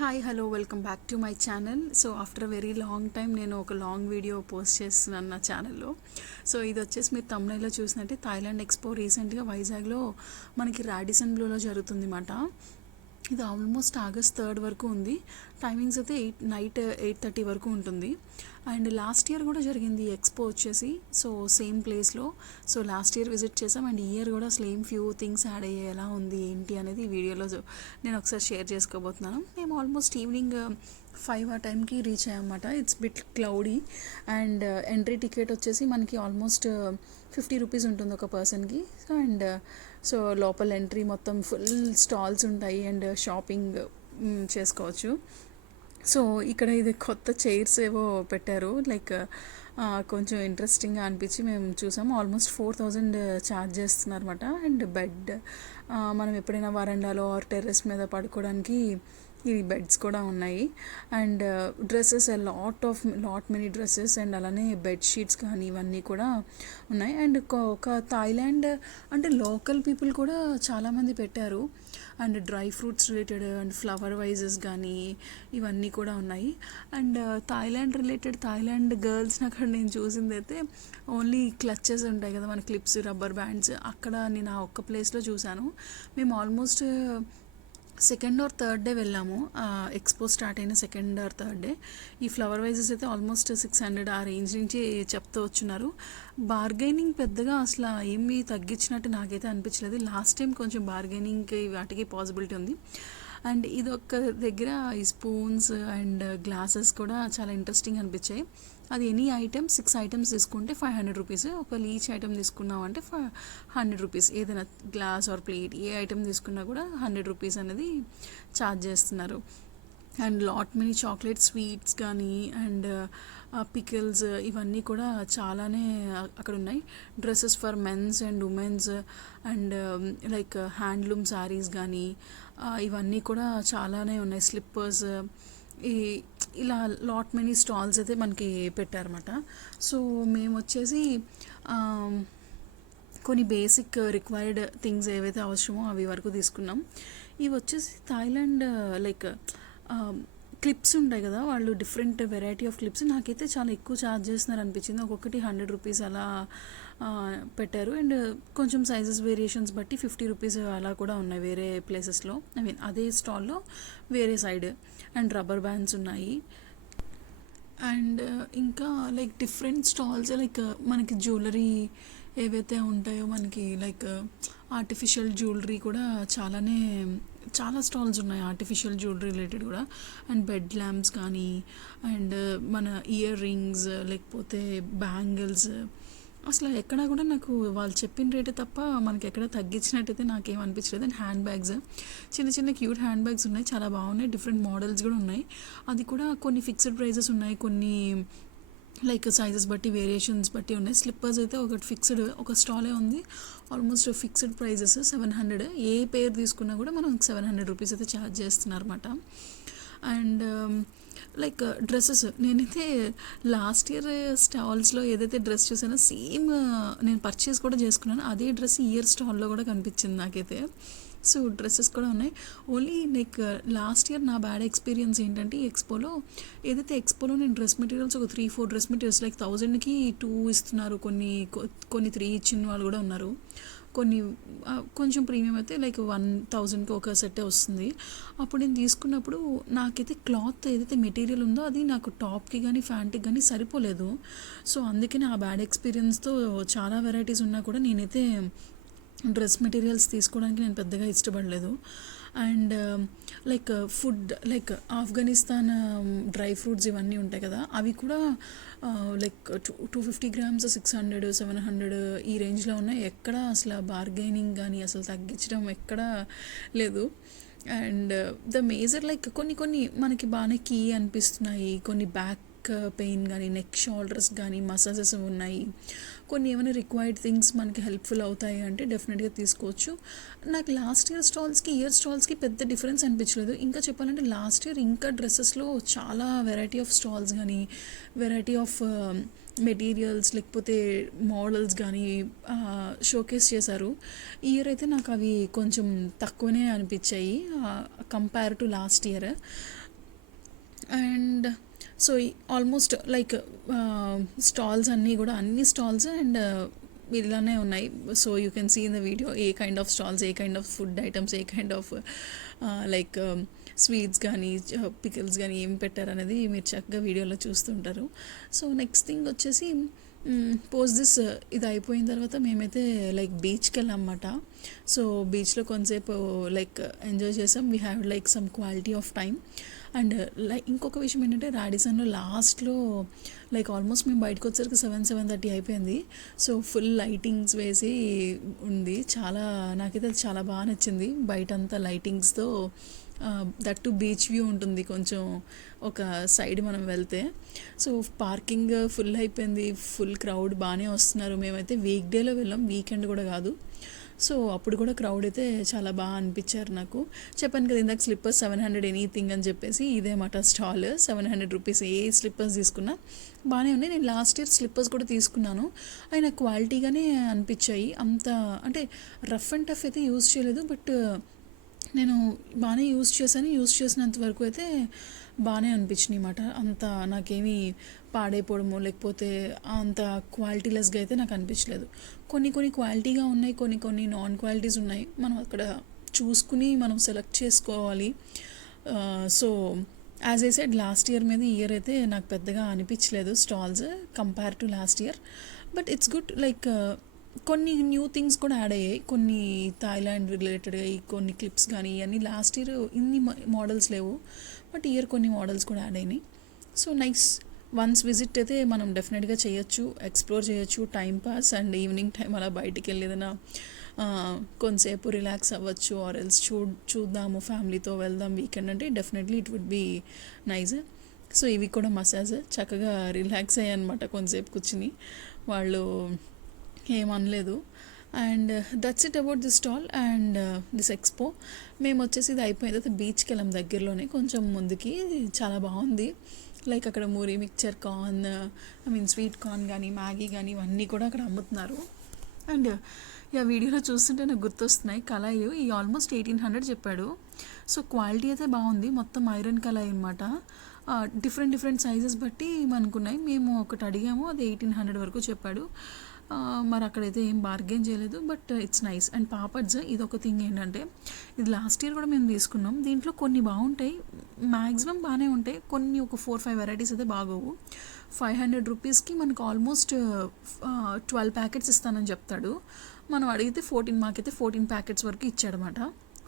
Hi hello welcome back to my channel. So after very long time నేను ఒక long video post చేస్తున్నాను నా ఛానల్లో. సో ఇది వచ్చేసి మీరు తమిళలో చూసినట్టే థాయిలాండ్ ఎక్స్పో రీసెంట్గా వైజాగ్లో మనకి రాడిసన్ బ్లూలో జరుగుతుంది అన్నమాట. ఇది ఆల్మోస్ట్ ఆగస్ట్ 3 వరకు ఉంది. టైమింగ్స్ అయితే నైట్ 8:30 వరకు ఉంటుంది. అండ్ లాస్ట్ ఇయర్ కూడా జరిగింది ఈ ఎక్స్పో వచ్చేసి. సో సేమ్ ప్లేస్లో. సో లాస్ట్ ఇయర్ విజిట్ చేసాం అండ్ ఈ ఇయర్ కూడా సేమ్ ఫ్యూ థింగ్స్ యాడ్ అయ్యే ఎలా ఉంది ఏంటి అనేది ఈ వీడియోలో నేను ఒకసారి షేర్ చేసుకోబోతున్నాను. మేము ఆల్మోస్ట్ ఈవినింగ్ 5 ఆ టైంకి రీచ్ అయ్యామన్నమాట. It's bit cloudy and entry ticket వచ్చేసి మనకి ఆల్మోస్ట్ 50 రూపీస్ ఉంటుంది ఒక పర్సన్కి. అండ్ సో లోపల ఎంట్రీ మొత్తం ఫుల్ స్టాల్స్ ఉంటాయి అండ్ షాపింగ్ చేసుకోవచ్చు. సో ఇక్కడ ఇది కొత్త చైర్స్ ఏవో పెట్టారు, లైక్ కొంచెం ఇంట్రెస్టింగ్గా అనిపించి మేము చూసాము. ఆల్మోస్ట్ 4,000 ఛార్జ్ చేస్తున్నారు అనమాట. అండ్ బెడ్ మనం ఎప్పుడైనా వరండాలో ఆర్ టెర్రస్ మీద పడుకోవడానికి ఈ బెడ్స్ కూడా ఉన్నాయి. And dresses lot many dresses and అలానే బెడ్షీట్స్ కానీ ఇవన్నీ కూడా ఉన్నాయి. అండ్ ఒక థాయిలాండ్ అంటే లోకల్ పీపుల్ కూడా చాలామంది పెట్టారు. And dry fruits related and flower vases కానీ ఇవన్నీ కూడా ఉన్నాయి. అండ్ థాయిలాండ్ గర్ల్స్ని అక్కడ నేను చూసింది అయితే ఓన్లీ క్లచెస్ ఉంటాయి కదా మన క్లిప్స్, రబ్బర్ బ్యాండ్స్, అక్కడ నేను ఆ ఒక్క ప్లేస్లో చూశాను. మేము almost second or third day వెళ్ళాము. ఎక్స్పో స్టార్ట్ అయిన సెకండ్ ఆర్ థర్డ్ డే. ఈ ఫ్లవర్ వైజెస్ అయితే ఆల్మోస్ట్ 600 ఆ రేంజ్ నుంచి చెప్తూ వచ్చున్నారు. బార్గెనింగ్ పెద్దగా అసలు ఏమీ తగ్గించినట్టు నాకైతే అనిపించలేదు. లాస్ట్ టైం కొంచెం బార్గెనింగ్కి వాటికి పాసిబిలిటీ ఉంది. అండ్ ఇది ఒక్క దగ్గర ఈ స్పూన్స్ అండ్ గ్లాసెస్ కూడా చాలా ఇంట్రెస్టింగ్ అనిపించాయి. అది ఎనీ ఐటమ్ 6 ఐటమ్స్ తీసుకుంటే 500 రూపీస్. ఒకవేళ ఈచ్ ఐటమ్ తీసుకున్నామంటే 100 రూపీస్. ఏదైనా glass or plate a item తీసుకున్నా కూడా 100 రూపీస్ అనేది ఛార్జ్ చేస్తున్నారు. And lot many chocolate sweets కానీ అండ్ పికిల్స్ ఇవన్నీ కూడా చాలానే అక్కడ ఉన్నాయి. Dresses for mens and womens and like handloom saris కానీ ఇవన్నీ కూడా చాలానే ఉన్నాయి. స్లిప్పర్స్ ఇలా లాట్ మెనీ స్టాల్స్ అయితే మనకి పెట్టారన్నమాట. సో మేము వచ్చేసి కొన్ని బేసిక్ రిక్వైర్డ్ థింగ్స్ ఏవైతే అవసరమో అవి వరకు తీసుకున్నాం. ఇవి వచ్చేసి థాయిలాండ్ లైక్ క్లిప్స్ ఉంటాయి కదా, వాళ్ళు డిఫరెంట్ వెరైటీ ఆఫ్ క్లిప్స్ నాకైతే చాలా ఎక్కువ ఛార్జ్ చేస్తున్నారు అనిపించింది. ఒక్కొక్కటి 100 రూపీస్ అలా పెట్టారు. అండ్ కొంచెం సైజెస్ వేరియేషన్స్ బట్టి 50 రూపీస్ అలా కూడా ఉన్నాయి వేరే ప్లేసెస్లో. ఐ మీన్ అదే స్టాల్లో వేరే సైడ్. అండ్ రబ్బర్ బ్యాండ్స్ ఉన్నాయి. అండ్ ఇంకా లైక్ డిఫరెంట్ స్టాల్స్ లైక్ మనకి జ్యువెలరీ ఏవైతే ఉంటాయో మనకి లైక్ ఆర్టిఫిషియల్ జ్యువెలరీ కూడా చాలా స్టాల్స్ ఉన్నాయి ఆర్టిఫిషియల్ జ్యువెలరీ రిలేటెడ్ కూడా. అండ్ బెడ్ ల్యాంప్స్ కానీ అండ్ మన ఇయర్ రింగ్స్ లేకపోతే బ్యాంగిల్స్ అసలు ఎక్కడా కూడా నాకు వాళ్ళు చెప్పిన రేటే తప్ప మనకి ఎక్కడ తగ్గించినట్టయితే నాకేమనిపించలేదు. అండ్ హ్యాండ్ బ్యాగ్స్, చిన్న చిన్న క్యూట్ హ్యాండ్ బ్యాగ్స్ ఉన్నాయి, చాలా బాగున్నాయి. డిఫరెంట్ మోడల్స్ కూడా ఉన్నాయి. అది కూడా కొన్ని ఫిక్స్డ్ ప్రైజెస్ ఉన్నాయి, కొన్ని లైక్ సైజెస్ బట్టి వేరియేషన్స్ బట్టి ఉన్నాయి. స్లిప్పర్స్ అయితే ఒకటి ఫిక్స్డ్ ఒక స్టాలే ఉంది, ఆల్మోస్ట్ ఫిక్స్డ్ ప్రైజెస్ 700. ఏ పేర్ తీసుకున్నా కూడా మనం 700 రూపీస్ అయితే ఛార్జ్ చేస్తున్నారు అనమాట. అండ్ లైక్ డ్రెస్సెస్ నేనైతే లాస్ట్ ఇయర్ స్టాల్స్లో ఏదైతే డ్రెస్ చూసానో సేమ్ నేను పర్చేస్ కూడా చేసుకున్నాను. అదే డ్రెస్ ఇయర్ స్టాల్లో కూడా కనిపించింది నాకైతే. సో డ్రెస్సెస్ కూడా ఉన్నాయి. ఓన్లీ లైక్ లాస్ట్ ఇయర్ నా బ్యాడ్ ఎక్స్పీరియన్స్ ఏంటంటే ఈ ఎక్స్పోలో నేను డ్రెస్ మెటీరియల్స్ ఒక 3-4 డ్రెస్ మెటీరియల్స్ లైక్ 1000కి 2 ఇస్తున్నారు. కొన్ని 3 ఇచ్చిన వాళ్ళు కూడా ఉన్నారు. కొన్ని కొంచెం ప్రీమియం అయితే లైక్ 1000కి ఒక సెట్టే వస్తుంది. అప్పుడు నేను తీసుకున్నప్పుడు నాకైతే క్లాత్ ఏదైతే మెటీరియల్ ఉందో అది నాకు టాప్కి కానీ ప్యాంట్కి కానీ సరిపోలేదు. సో అందుకని ఆ బ్యాడ్ ఎక్స్పీరియన్స్తో చాలా వెరైటీస్ ఉన్నా కూడా నేనైతే డ్రెస్ మెటీరియల్స్ తీసుకోవడానికి నేను పెద్దగా ఇష్టపడలేదు. And like food like Afghanistan dry fruits ఇవన్నీ ఉంటాయి కదా, అవి కూడా లైక్ 250 గ్రామ్స్ 600-700 ఈ రేంజ్లో ఉన్నాయి. ఎక్కడ అసలు బార్గెనింగ్ కానీ అసలు తగ్గించడం ఎక్కడా లేదు. అండ్ ద మేజర్ లైక్ కొన్ని మనకి బాగానే కీ అనిపిస్తున్నాయి. కొన్ని బ్యాక్ పెయిన్ కానీ నెక్ షోల్డర్స్ కానీ మసాజెస్ ఉన్నాయి. కొన్ని ఏమైనా రిక్వైర్డ్ థింగ్స్ మనకి హెల్ప్ఫుల్ అవుతాయి అంటే డెఫినెట్గా తీసుకోవచ్చు. నాకు లాస్ట్ ఇయర్ స్టాల్స్కి ఇయర్ స్టాల్స్కి పెద్ద డిఫరెన్స్ అనిపించలేదు. ఇంకా చెప్పాలంటే లాస్ట్ ఇయర్ ఇంకా డ్రెస్సెస్లో చాలా వెరైటీ ఆఫ్ స్టాల్స్ కానీ వెరైటీ ఆఫ్ మెటీరియల్స్ లేకపోతే మోడల్స్ కానీ షోకేస్ చేశారు. ఈ ఇయర్ అయితే నాకు అవి కొంచెం తక్కువనే అనిపించాయి compare to last year. And so almost like stalls అన్నీ కూడా అన్ని స్టాల్స్ అండ్ ఇలానే ఉన్నాయి. So you can see in the video a kind of stalls, a kind of food items, a kind of like sweets కానీ pickles కానీ ఏం పెట్టారనేది మీరు చక్కగా వీడియోలో చూస్తుంటారు. సో నెక్స్ట్ థింగ్ వచ్చేసి పోస్ట్ దిస్ ఇది అయిపోయిన తర్వాత మేమైతే లైక్ బీచ్కి వెళ్ళామన్నమాట. సో బీచ్లో కొంతసేపు లైక్ ఎంజాయ్ చేసాం. We have like some quality of time. And like ఇంకొక విషయం ఏంటంటే రాడిసన్లో లాస్ట్లో లైక్ ఆల్మోస్ట్ మేము బయటకు వచ్చేసరికి 7:30 అయిపోయింది. సో ఫుల్ లైటింగ్స్ వేసి ఉంది. చాలా నాకైతే అది చాలా బాగా నచ్చింది. బయట అంతా లైటింగ్స్తో దట్ టు బీచ్ వ్యూ ఉంటుంది కొంచెం ఒక సైడ్ మనం వెళ్తే. సో పార్కింగ్ ఫుల్ అయిపోయింది, ఫుల్ క్రౌడ్ బాగానే వస్తున్నారు. మేమైతే వీక్ డేలో వెళ్ళాం, వీకెండ్ కూడా కాదు. సో అప్పుడు కూడా క్రౌడ్ అయితే చాలా బాగా అనిపించారు నాకు. చెప్పాను కదా ఇందాక స్లిప్పర్స్ 700 ఎనీథింగ్ అని చెప్పేసి, ఇదే మాట స్టాల్ 700 రూపీస్. ఏ స్లిప్పర్స్ తీసుకున్నా బాగానే ఉన్నాయి. నేను లాస్ట్ ఇయర్ స్లిప్పర్స్ కూడా తీసుకున్నాను, అవి నాకు క్వాలిటీగానే అనిపించాయి. అంత అంటే రఫ్ అండ్ టఫ్ అయితే యూజ్ చేయలేదు, బట్ నేను బాగానే యూజ్ చేశాను. యూజ్ చేసినంత వరకు అయితే బాగానే అనిపించినాయి అన్నమాట. అంత నాకేమీ పాడైపోవడము లేకపోతే అంత క్వాలిటీలెస్గా అయితే నాకు అనిపించలేదు. కొన్ని క్వాలిటీగా ఉన్నాయి, కొన్ని నాన్ క్వాలిటీస్ ఉన్నాయి. మనం అక్కడ చూసుకుని మనం సెలెక్ట్ చేసుకోవాలి. So as I said last year మీద ఈ ఇయర్ అయితే నాకు పెద్దగా అనిపించలేదు stalls compare to last year. But it's good. Like కొన్ని న్యూ థింగ్స్ కూడా యాడ్ అయ్యాయి. కొన్ని థాయిలాండ్ రిలేటెడ్గా కొన్ని క్లిప్స్ కానీ ఇవన్నీ లాస్ట్ ఇయర్ ఇన్ని మోడల్స్ లేవు, బట్ ఇయర్ కొన్ని మోడల్స్ కూడా యాడ్ అయినాయి. So nice. వన్స్ విజిట్ అయితే మనం డెఫినెట్గా చేయొచ్చు, ఎక్స్ప్లోర్ చేయొచ్చు, time pass. And evening time అలా బయటికి వెళ్ళి ఏదైనా కొంతసేపు రిలాక్స్ అవ్వచ్చు, ఆర్ ఎల్స్ చూద్దాము ఫ్యామిలీతో వెళ్దాం వీకెండ్ అంటే definitely it would be nice. So ఇవి కూడా మసాజ్ చక్కగా రిలాక్స్ అయ్యాయి అనమాట కొంతసేపు కూర్చుని. వాళ్ళు ఏమనలేదు. And that's it about this stall and this expo. మేము వచ్చేసి ఇది అయిపోయిన తర్వాత బీచ్కి వెళ్ళాం, దగ్గరలోనే కొంచెం ముందుకి. చాలా బాగుంది. లైక్ అక్కడ మూరీ మిక్చర్ కార్న్, స్వీట్ కార్న్ కానీ మ్యాగీ కానీ ఇవన్నీ కూడా అక్కడ అమ్ముతున్నారు. అండ్ వీడియోలో చూస్తుంటే నాకు గుర్తొస్తున్నాయి కళాయిలు. ఈ ఆల్మోస్ట్ 1800 చెప్పాడు. సో క్వాలిటీ అయితే బాగుంది. మొత్తం ఐరన్ కళాయి అనమాట. డిఫరెంట్ సైజెస్ బట్టి మనకున్నాయి. మేము ఒకటి అడిగాము, అది 1800 వరకు చెప్పాడు. మరి అక్కడైతే ఏం బార్గెన్ చేయలేదు, but it's nice. And papads ఇది ఒక థింగ్ ఏంటంటే, ఇది లాస్ట్ ఇయర్ కూడా మేము తీసుకున్నాం. దీంట్లో కొన్ని బాగుంటాయి, మ్యాక్సిమం బాగానే ఉంటాయి. కొన్ని ఒక 4-5 వెరైటీస్ అయితే బాగోవు. 500 రూపీస్కి మనకు ఆల్మోస్ట్ 12 ప్యాకెట్స్ ఇస్తానని చెప్తాడు. మనం అడిగితే మాకైతే 14 ప్యాకెట్స్ వరకు ఇచ్చాడనమాట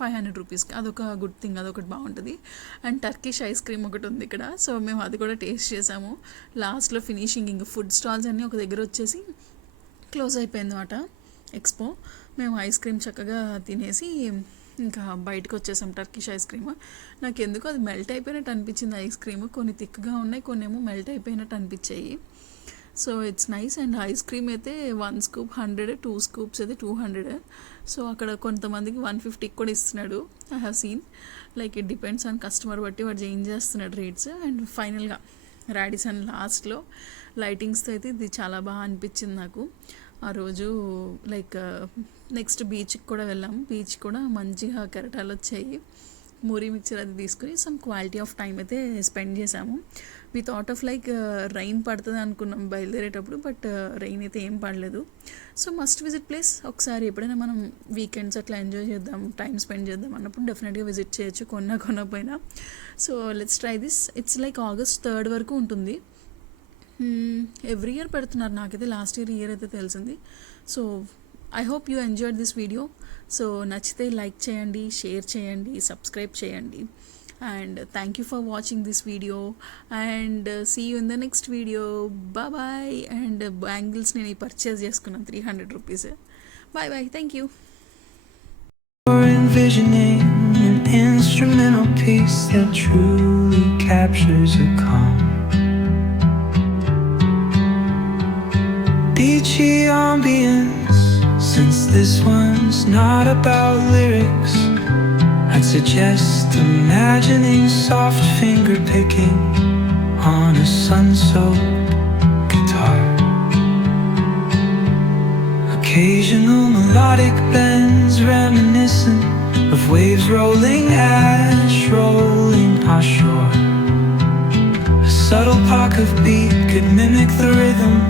500 రూపీస్కి. అదొక గుడ్ థింగ్, అదొకటి బాగుంటుంది. అండ్ టర్కిష్ ఐస్ క్రీమ్ ఒకటి ఉంది ఇక్కడ. సో మేము అది కూడా టేస్ట్ చేసాము. లాస్ట్లో ఫినిషింగ్ ఇంకా ఫుడ్ స్టాల్స్ అన్నీ ఒక దగ్గర వచ్చేసి క్లోజ్ అయిపోయింది అన్నమాట ఎక్స్పో. మేము ఐస్ క్రీమ్ చక్కగా తినేసి ఇంకా బయటకు వచ్చేసాం. టర్కిష్ ఐస్ క్రీమ్ నాకు ఎందుకు అది మెల్ట్ అయిపోయినట్టు అనిపించింది. ఐస్ క్రీమ్ కొన్ని థిక్గా ఉన్నాయి, కొన్ని ఏమో మెల్ట్ అయిపోయినట్టు అనిపించాయి. So it's nice. And ice cream అయితే 1 స్కూప్ 100, 2 స్కూప్స్ అయితే 200. సో అక్కడ కొంతమందికి 150 కూడా ఇస్తున్నాడు. I have seen. Like it depends on customer బట్టి వాడు చేంజ్ చేస్తున్నాడు రేట్స్. అండ్ ఫైనల్గా రాడిసన్ లాస్ట్లో లైటింగ్స్తో అయితే ఇది చాలా బాగా అనిపించింది నాకు ఆ రోజు. లైక్ నెక్స్ట్ బీచ్కి కూడా వెళ్ళాము. బీచ్ కూడా మంచిగా కెరటాలు వచ్చాయి. మూరీ మిక్చర్ అది తీసుకుని సమ్ క్వాలిటీ ఆఫ్ టైం అయితే స్పెండ్ చేసాము. We thought of like rain పడుతుంది అనుకున్నాం బయలుదేరేటప్పుడు, బట్ రైన్ అయితే ఏం పడలేదు. So must visit place. ఒకసారి ఎప్పుడైనా మనం వీకెండ్స్ అట్లా ఎంజాయ్ చేద్దాం, టైం స్పెండ్ చేద్దాం అన్నప్పుడు డెఫినెట్గా విజిట్ చేయొచ్చు, కొనకపోయినా. So let's try this. It's like August 3rd వరకు ఉంటుంది. ఎవ్రీ ఇయర్ పెడుతున్నారు. నాకైతే లాస్ట్ ఇయర్ అయితే తెలిసింది. So I hope you enjoyed this video. So నచ్చితే లైక్ చేయండి, షేర్ చేయండి, సబ్స్క్రైబ్ చేయండి. And thank you for watching this video and see you in the next video. Bye. And bangles నేను purchase చేసుకున్నాను 300 rupees. Bye. Thank you. Envisioning an instrumental piece that truly captures a calm, beachy ambience. Since this one's not about lyrics, I'd suggest imagining soft finger picking on a sun-soaked guitar. Occasional melodic bends reminiscent of waves rolling, ash rolling ashore. subtle pock of beat could mimic the rhythm.